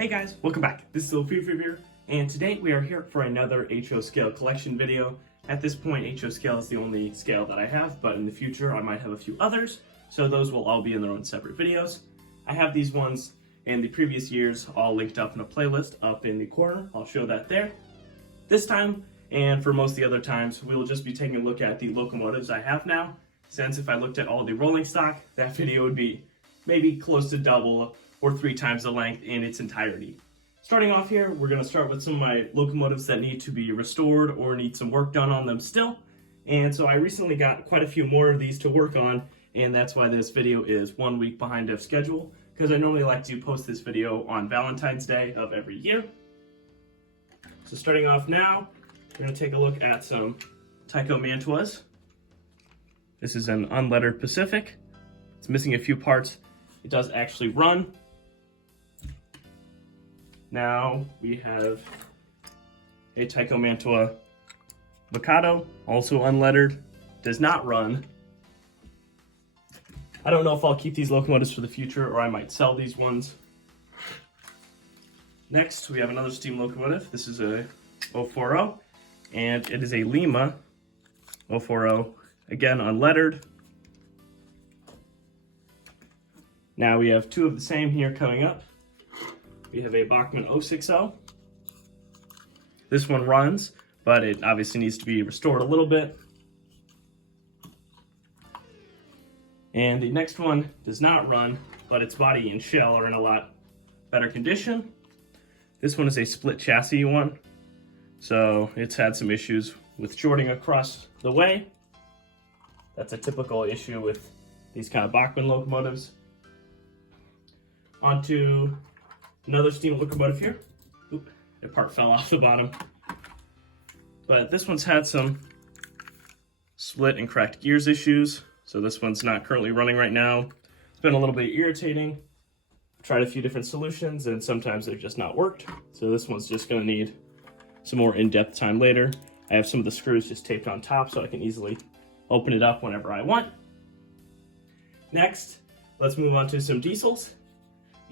Hey guys, welcome back. This is Locomotive here, and today we are here for another HO scale collection video. At this point, HO scale is the only scale that I have, but in the future I might have a few others, so those will all be in their own separate videos. I have these ones in the previous years all linked up in a playlist up in the corner. I'll show that there. This time, and for most of the other times, we will just be taking a look at the locomotives I have now, since if I looked at all the rolling stock, that video would be maybe close to double or 3 times the length in its entirety. Starting off here, we're going to start with some of my locomotives that need to be restored or need some work done on them still. And so I recently got quite a few more of these to work on, and that's why this video is 1 week behind of schedule, because I normally like to post this video on Valentine's Day of every year. So starting off now, we're going to take a look at some Tyco Mantuas. This is an unlettered Pacific. It's missing a few parts. It does actually run. Now we have a Tyco Mantua Mikado, also unlettered, does not run. I don't know if I'll keep these locomotives for the future or I might sell these ones. Next, we have another steam locomotive. This is a 040, and it is a Lima 040, again unlettered. Now we have 2 of the same here coming up. We have a Bachmann 060. This one runs, but it obviously needs to be restored a little bit. And the next one does not run, but its body and shell are in a lot better condition. This one is a split chassis one, so it's had some issues with shorting across the way. That's a typical issue with these kind of Bachmann locomotives. Onto another steam locomotive here. Oop, a part fell off the bottom. But this one's had some split and cracked gears issues, so this one's not currently running right now. It's been a little bit irritating. I've tried a few different solutions and sometimes they've just not worked. So this one's just gonna need some more in-depth time later. I have some of the screws just taped on top so I can easily open it up whenever I want. Next, let's move on to some diesels.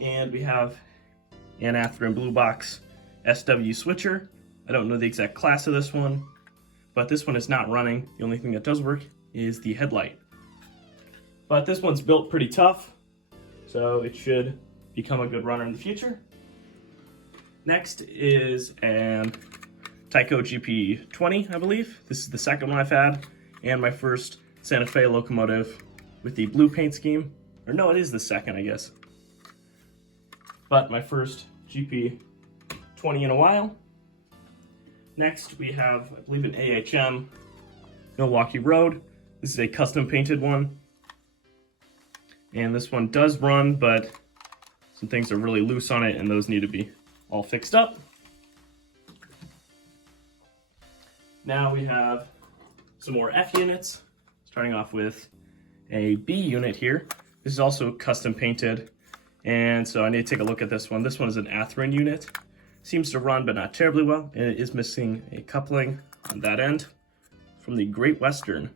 And we have an Atherin Blue Box SW switcher. I don't know the exact class of this one, but this one is not running. The only thing that does work is the headlight. But this one's built pretty tough, so it should become a good runner in the future. Next is an Tyco GP20, I believe. This is the second one I've had, and my first Santa Fe locomotive with the blue paint scheme. Or no, it is the second, I guess. But my first GP20 in a while. Next we have, I believe, an AHM Milwaukee Road. This is a custom painted one. And this one does run, but some things are really loose on it and those need to be all fixed up. Now we have some more F units, starting off with a B unit here. This is also custom painted. And so I need to take a look at this one. This one is an Atherin unit. Seems to run, but not terribly well. And it is missing a coupling on that end from the Great Western.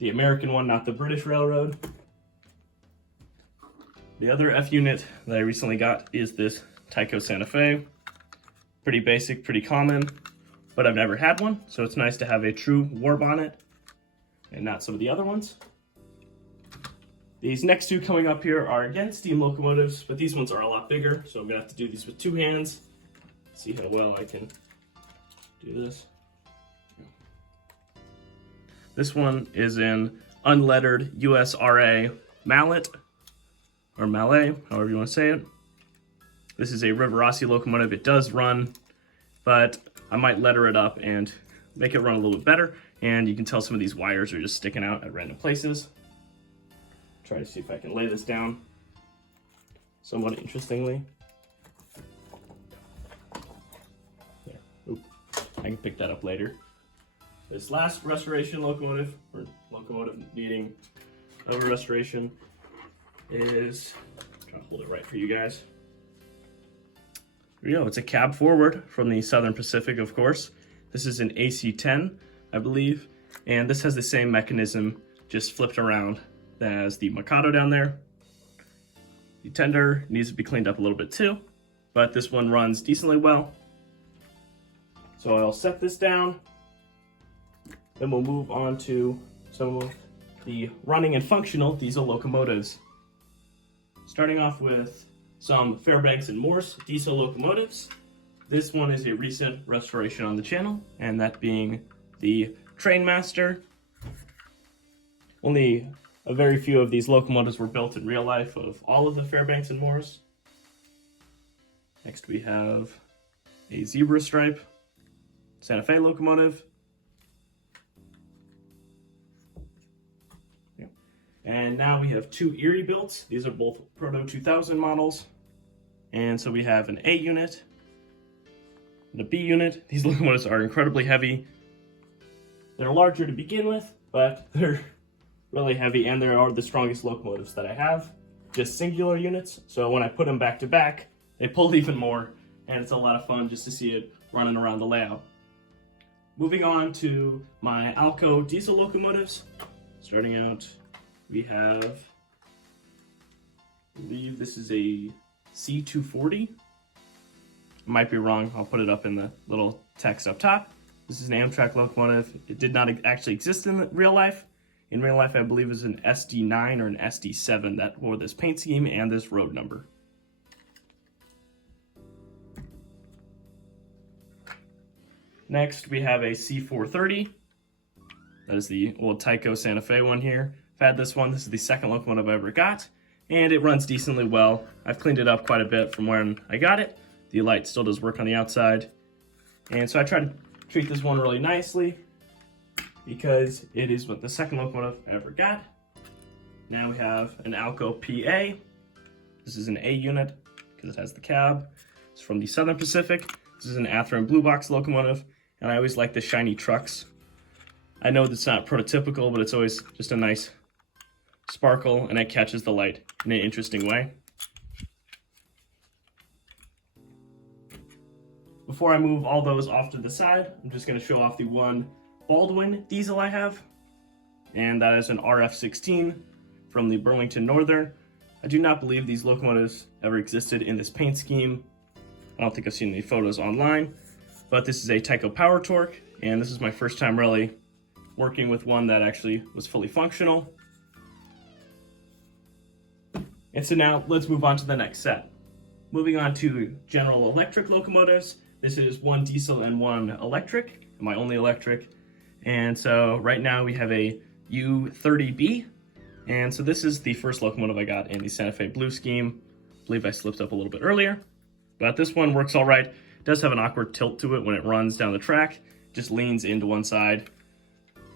The American one, not the British Railroad. The other F unit that I recently got is this Tyco Santa Fe. Pretty basic, pretty common, but I've never had one. So it's nice to have a true war bonnet and not some of the other ones. These next 2 coming up here are again steam locomotives, but these ones are a lot bigger, so I'm gonna have to do these with 2 hands. See how well I can do this. This one is an unlettered USRA mallet, or mallet, however you want to say it. This is a Rivarossi locomotive. It does run, but I might letter it up and make it run a little bit better, and you can tell some of these wires are just sticking out at random places. Try to see if I can lay this down somewhat interestingly. There. Oop. I can pick that up later. This last restoration locomotive, or locomotive needing a restoration, is, I'm trying to hold it right for you guys. Here we go. It's a cab forward from the Southern Pacific, of course. This is an AC10, I believe, and this has the same mechanism, just flipped around as the Mikado down there. The tender needs to be cleaned up a little bit too. but this one runs decently well. So I'll set this down. Then we'll move on to some of the running and functional diesel locomotives. Starting off with some Fairbanks and Morse diesel locomotives. This one is a recent restoration on the channel, and that being the Trainmaster. Only a very few of these locomotives were built in real life of all of the Fairbanks and Morse. Next we have a Zebra Stripe Santa Fe locomotive. And now we have two Erie builds. These are both Proto 2000 models. And so we have an A unit and a B unit. These locomotives are incredibly heavy. They're larger to begin with, but they're really heavy, and they are the strongest locomotives that I have. Just singular units, so when I put them back to back, they pull even more, and it's a lot of fun just to see it running around the layout. Moving on to my Alco Diesel locomotives. Starting out, we have, I believe this is a C240. Might be wrong, I'll put it up in the little text up top. This is an Amtrak locomotive. It did not actually exist in real life. In real life, I believe it was an SD9 or an SD7 that wore this paint scheme and this road number. Next, we have a C430. That is the old Tyco Santa Fe one here. I've had this one. This is the second locomotive I ever got, and it runs decently well. I've cleaned it up quite a bit from when I got it. The light still does work on the outside. And so I try to treat this one really nicely because it is what the second locomotive I ever got. Now we have an Alco PA. This is an A unit because it has the cab. It's from the Southern Pacific. This is an Athearn Blue Box locomotive, and I always like the shiny trucks. I know that's not prototypical, but it's always just a nice sparkle, and it catches the light in an interesting way. Before I move all those off to the side, I'm just going to show off the one Baldwin diesel I have, and that is an RF-16 from the Burlington Northern. I do not believe these locomotives ever existed in this paint scheme. I don't think I've seen any photos online, but this is a Tyco Power Torque, and this is my first time really working with one that actually was fully functional. And so now let's move on to the next set. Moving on to General Electric locomotives. This is one diesel and one electric, my only electric. And so right now we have a U30B. And so this is the first locomotive I got in the Santa Fe Blue scheme. I believe I slipped up a little bit earlier, but this one works all right. It does have an awkward tilt to it when it runs down the track, just leans into one side.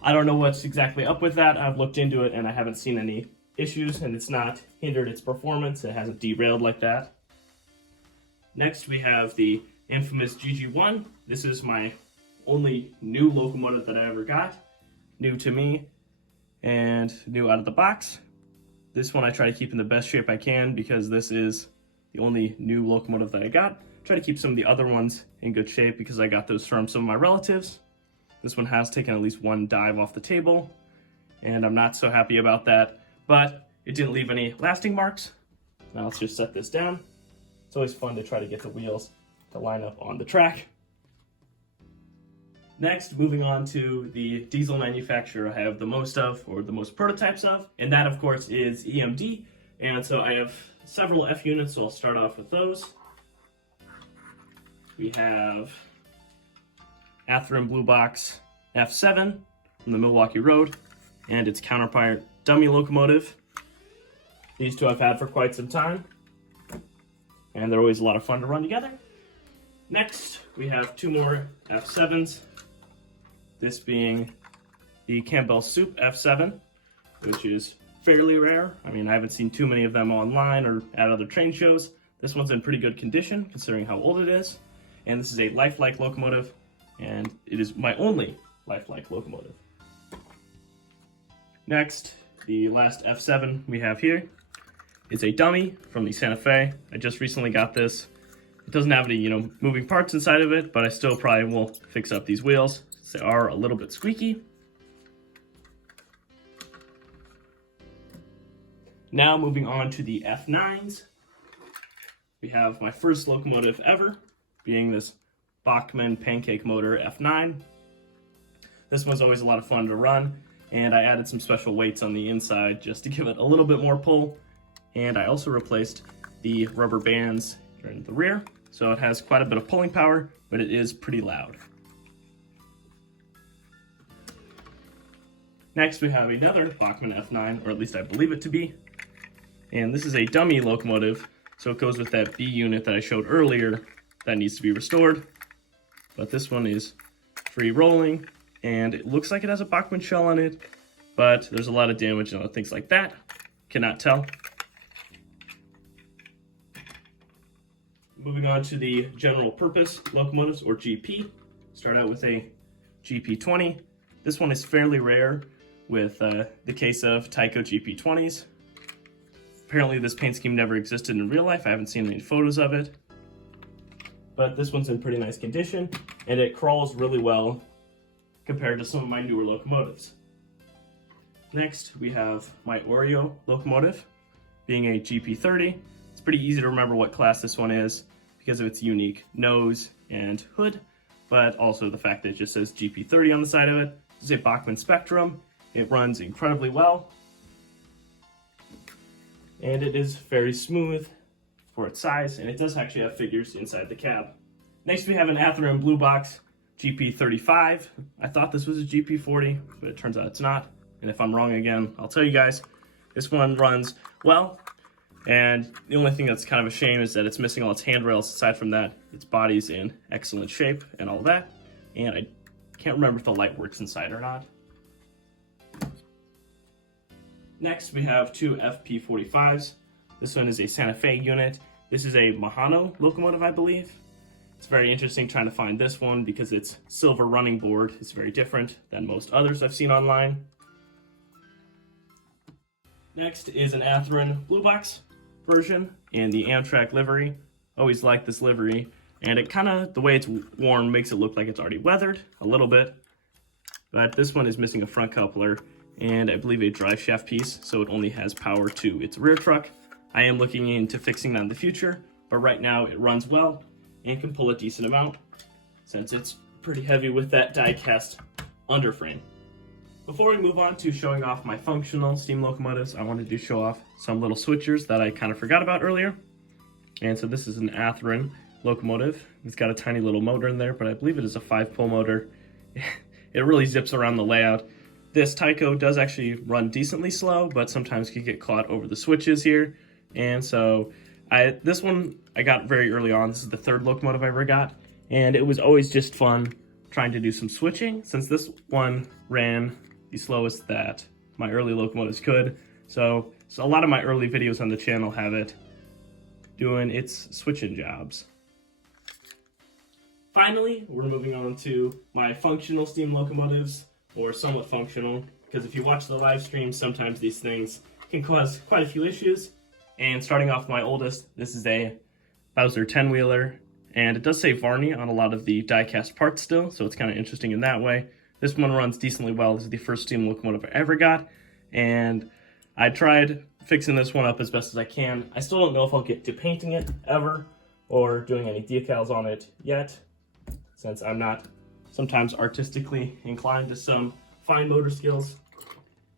I don't know what's exactly up with that. I've looked into it and I haven't seen any issues, and it's not hindered its performance. It hasn't derailed like that. Next we have the infamous GG1. This is my only new locomotive that I ever got. New to me and new out of the box. This one I try to keep in the best shape I can because this is the only new locomotive that I got. Try to keep some of the other ones in good shape because I got those from some of my relatives. This one has taken at least one dive off the table, and I'm not so happy about that, but it didn't leave any lasting marks. Now let's just set this down. It's always fun to try to get the wheels to line up on the track. Next, moving on to the diesel manufacturer I have the most of, or the most prototypes of, and that of course is EMD. And so I have several F units, so I'll start off with those. We have Athearn Blue Box F7 from the Milwaukee Road and its counterpart dummy locomotive. These two I've had for quite some time, and they're always a lot of fun to run together. Next, we have two more F7s, this being the Campbell Soup F7, which is fairly rare. I mean, I haven't seen too many of them online or at other train shows. This one's in pretty good condition considering how old it is, and this is a lifelike locomotive, and it is my only lifelike locomotive. Next, the last F7 we have here is a dummy from the Santa Fe. I just recently got this. It doesn't have any, moving parts inside of it, but I still probably will fix up these wheels. They are a little bit squeaky. Now moving on to the F9s. we have my first locomotive ever, being this Bachmann pancake motor F9. This one's always a lot of fun to run, and I added some special weights on the inside just to give it a little bit more pull. And I also replaced the rubber bands in the rear, so it has quite a bit of pulling power, but it is pretty loud. Next, we have another Bachmann F9, or at least I believe it to be. And this is a dummy locomotive, so it goes with that B unit that I showed earlier that needs to be restored. But this one is free rolling, and it looks like it has a Bachmann shell on it, but there's a lot of damage and other things like that. Cannot tell. Moving on to the general purpose locomotives, or GP. Start out with a GP20. This one is fairly rare with the case of Tyco GP20s. Apparently this paint scheme never existed in real life. I haven't seen any photos of it. But this one's in pretty nice condition, and it crawls really well compared to some of my newer locomotives. Next, we have my Oreo locomotive, being a GP30. It's pretty easy to remember what class this one is because of its unique nose and hood, but also the fact that it just says GP30 on the side of it. This is a Bachmann Spectrum. It runs incredibly well, and it is very smooth for its size, and it does actually have figures inside the cab. Next, we have an Atherton Blue Box GP35. I thought this was a GP40, but it turns out it's not. And if I'm wrong again, I'll tell you guys. This one runs well, and the only thing that's kind of a shame is that it's missing all its handrails. Aside from that, its body's in excellent shape and all that. And I can't remember if the light works inside or not. Next, we have two FP45s. This one is a Santa Fe unit. This is a Mahano locomotive, I believe. It's very interesting trying to find this one because its silver running board is very different than most others I've seen online. Next is an Atherton Blue Box version in the Amtrak livery. Always liked this livery, and it kind of, the way it's worn makes it look like it's already weathered a little bit. But this one is missing a front coupler and I believe a drive shaft piece, so it only has power to its rear truck. I am looking into fixing that in the future, but right now it runs well and can pull a decent amount since it's pretty heavy with that die-cast underframe. Before we move on to showing off my functional steam locomotives, I wanted to show off some little switchers that I kind of forgot about earlier. And so this is an Atherton locomotive. It's got a tiny little motor in there, but I believe it is a 5-pole motor. It really zips around the layout. This Tyco does actually run decently slow, but sometimes can get caught over the switches here. And so this one I got very early on. This is the third locomotive I ever got, and it was always just fun trying to do some switching since this one ran the slowest that my early locomotives could. So a lot of my early videos on the channel have it doing its switching jobs. Finally, we're moving on to my functional steam locomotives, or somewhat functional, because if you watch the live stream, sometimes these things can cause quite a few issues. And starting off with my oldest, this is a Bowser 10-wheeler, and it does say Varney on a lot of the die-cast parts still, so it's kind of interesting in that way. This one runs decently well. This is the first steam locomotive I ever got, and I tried fixing this one up as best as I can. I still don't know if I'll get to painting it ever, or doing any decals on it yet, since I'm not sometimes artistically inclined to some fine motor skills.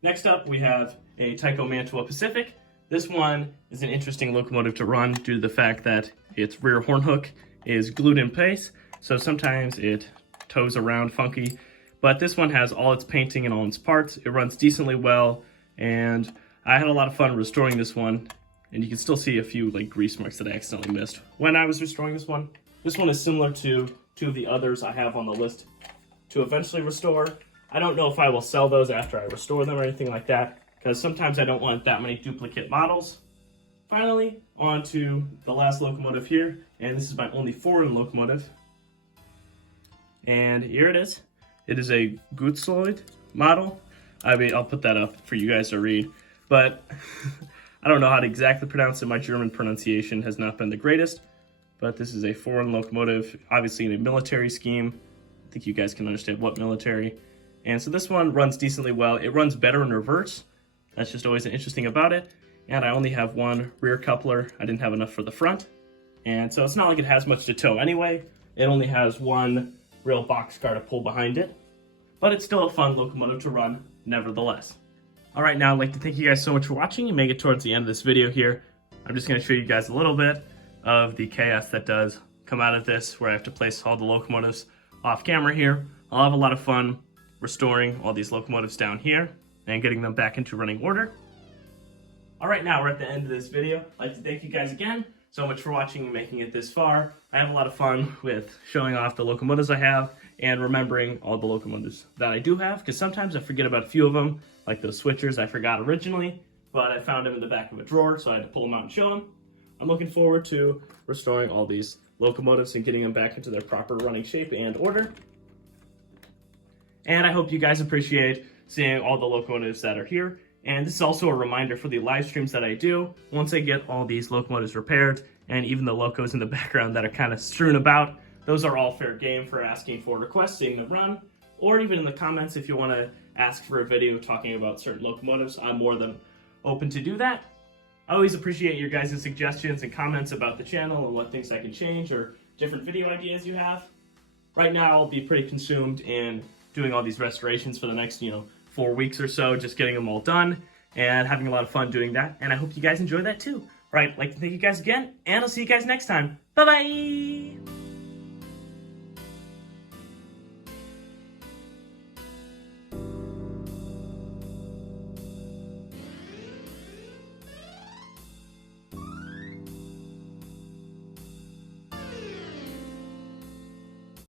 Next up, we have a Tyco Mantua Pacific. This one is an interesting locomotive to run due to the fact that its rear horn hook is glued in place, so sometimes it tows around funky. But this one has all its painting and all its parts. It runs decently well, and I had a lot of fun restoring this one, and you can still see a few grease marks that I accidentally missed when I was restoring this one. This one is similar to two of the others I have on the list to eventually restore. I don't know if I will sell those after I restore them or anything like that, because sometimes I don't want that many duplicate models. Finally, on to the last locomotive here, and this is my only foreign locomotive. And here it is. It is a Gutzoid model. I mean, I'll put that up for you guys to read, but I don't know how to exactly pronounce it. My German pronunciation has not been the greatest, but this is a foreign locomotive, obviously in a military scheme. I think you guys can understand what military. And so this one runs decently well. It runs better in reverse. That's just always interesting about it. And I only have one rear coupler. I didn't have enough for the front. And so it's not like it has much to tow anyway. It only has one real boxcar to pull behind it. But it's still a fun locomotive to run, nevertheless. Alright, now I'd like to thank you guys so much for watching. You make it towards the end of this video here. I'm just going to show you guys a little bit of the chaos that does come out of this, where I have to place all the locomotives off camera here. I'll have a lot of fun restoring all these locomotives down here and getting them back into running order. Alright, now we're at the end of this video. I'd like to thank you guys again so much for watching and making it this far. I have a lot of fun with showing off the locomotives I have and remembering all the locomotives that I do have, because sometimes I forget about a few of them, like those switchers I forgot originally, but I found them in the back of a drawer, so I had to pull them out and show them. I'm looking forward to restoring all these locomotives and getting them back into their proper running shape and order. And I hope you guys appreciate seeing all the locomotives that are here. And this is also a reminder for the live streams that I do. Once I get all these locomotives repaired, and even the locos in the background that are kind of strewn about, those are all fair game for asking for requests, seeing them run, or even in the comments if you want to ask for a video talking about certain locomotives. I'm more than open to do that. I always appreciate your guys' suggestions and comments about the channel and what things I can change or different video ideas you have. Right now I'll be pretty consumed in doing all these restorations for the next, 4 weeks or so, just getting them all done and having a lot of fun doing that. And I hope you guys enjoy that too. All right, I'd like to thank you guys again, and I'll see you guys next time. Bye-bye!